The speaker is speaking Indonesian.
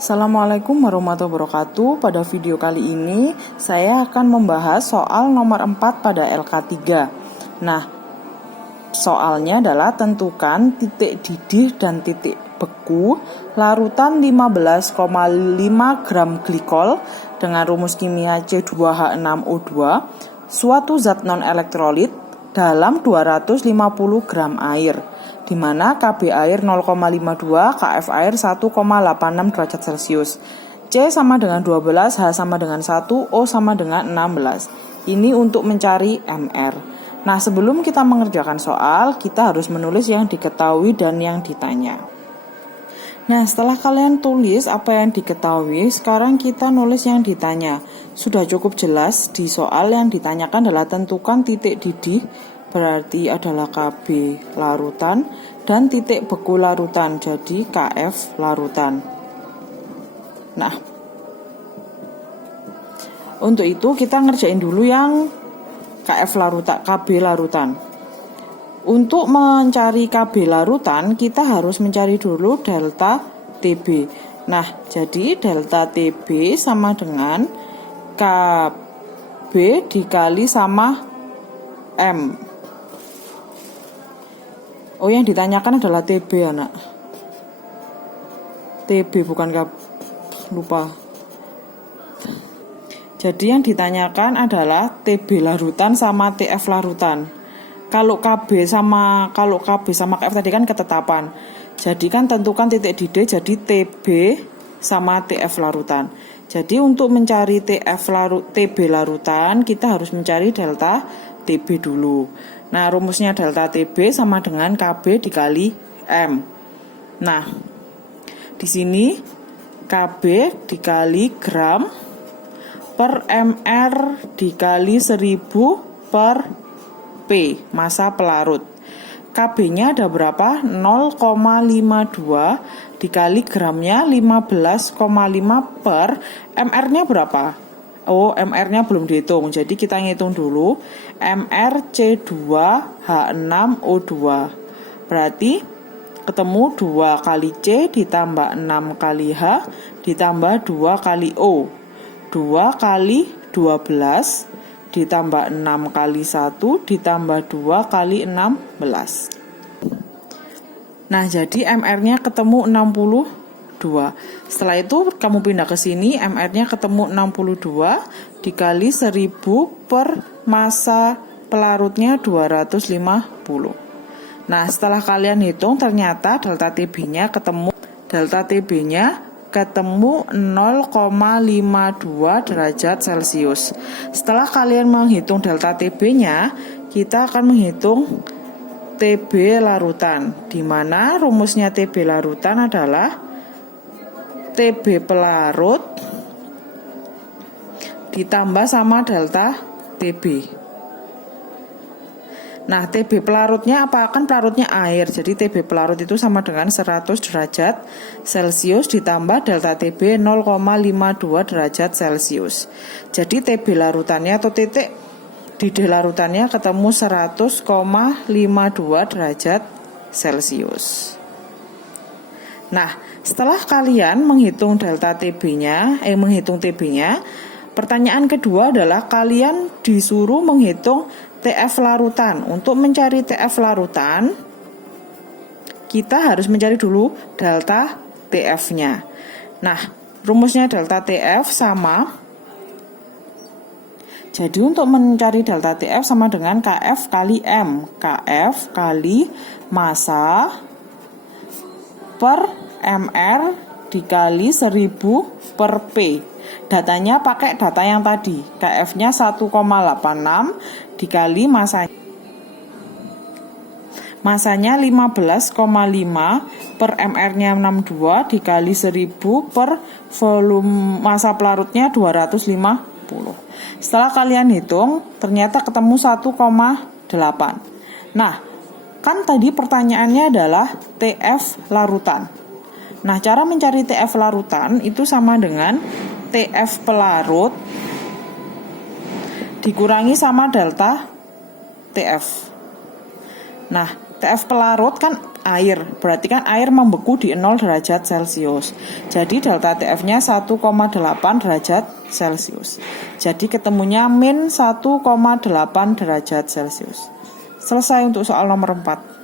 Assalamualaikum warahmatullahi wabarakatuh. Pada video kali ini saya akan membahas soal nomor 4 pada LK3. Nah, soalnya adalah tentukan titik didih dan titik beku larutan 15,5 gram glikol dengan rumus kimia C2H6O2 suatu zat non-elektrolit dalam 250 gram air, di mana Kb air 0,52, Kf air 1,86 derajat Celcius. C sama dengan 12, H sama dengan 1, O sama dengan 16. Ini untuk mencari Mr. Nah, sebelum kita mengerjakan soal, kita harus menulis yang diketahui dan yang ditanya. Nah, setelah kalian tulis apa yang diketahui, sekarang kita nulis yang ditanya. Sudah cukup jelas di soal yang ditanyakan adalah tentukan titik didih, berarti adalah Kb larutan, dan titik beku larutan, jadi Kf larutan. Nah, untuk itu kita ngerjain dulu yang Kf larutan, Kb larutan. Untuk mencari Kb larutan, kita harus mencari dulu delta Tb. Nah, jadi delta Tb sama dengan Kb dikali sama M. Oh, yang ditanyakan adalah Tb, anak. Tb bukan Kb, lupa. Jadi yang ditanyakan adalah Tb larutan sama Tf larutan. Kalau Kb sama Kf tadi kan ketetapan. Jadi kan tentukan titik didih, jadi Tb sama Tf larutan. Jadi untuk mencari Tb larutan, kita harus mencari delta Tb dulu. Nah, rumusnya delta Tb sama dengan Kb dikali M. Nah, di sini Kb dikali gram per Mr dikali 1000 per P, massa pelarut. Kb-nya ada berapa? 0,52 dikali gramnya 15,5 per Mr-nya berapa? Oh, Mr-nya belum dihitung. Jadi kita ngitung dulu. Mr C2H6O2. Berarti ketemu 2 kali C ditambah 6 kali H ditambah 2 kali O. 2 kali 12 ditambah 6 kali 1 ditambah 2 kali 16. Nah, jadi MR-nya ketemu 62. Setelah itu kamu pindah ke sini, MR-nya ketemu 62 dikali 1000 per massa pelarutnya 250. Nah, setelah kalian hitung ternyata delta TB-nya ketemu 0,52 derajat Celcius. Setelah kalian menghitung delta TB-nya, kita akan menghitung TB larutan, di mana rumusnya TB larutan adalah TB pelarut ditambah sama delta TB. Nah, TB pelarutnya apa? Kan pelarutnya air. Jadi TB pelarut itu sama dengan 100 derajat Celcius ditambah delta TB 0,52 derajat Celcius. Jadi TB larutannya atau titik didih larutannya ketemu 100,52 derajat Celcius. Nah, setelah kalian menghitung delta TB-nya, menghitung TB-nya, pertanyaan kedua adalah kalian disuruh menghitung TF larutan. Untuk mencari TF larutan, kita harus mencari dulu delta TF-nya. Nah, rumusnya delta TF sama, jadi untuk mencari delta TF sama dengan Kf kali M. Kf kali massa per Mr dikali 1000 per P. Datanya pakai data yang tadi. Kf-nya 1,86 dikali masanya 15,5 per Mr-nya 62 dikali 1000 per volume massa pelarutnya 250. Setelah kalian hitung, ternyata ketemu 1,8. Nah, kan tadi pertanyaannya adalah TF larutan. Nah, cara mencari TF larutan itu sama dengan TF pelarut dikurangi sama delta TF. Nah, TF pelarut kan air. Berarti kan air membeku di 0 derajat Celcius. Jadi delta TF-nya 1,8 derajat Celcius. Jadi ketemunya min 1,8 derajat Celcius. Selesai untuk soal nomor 4.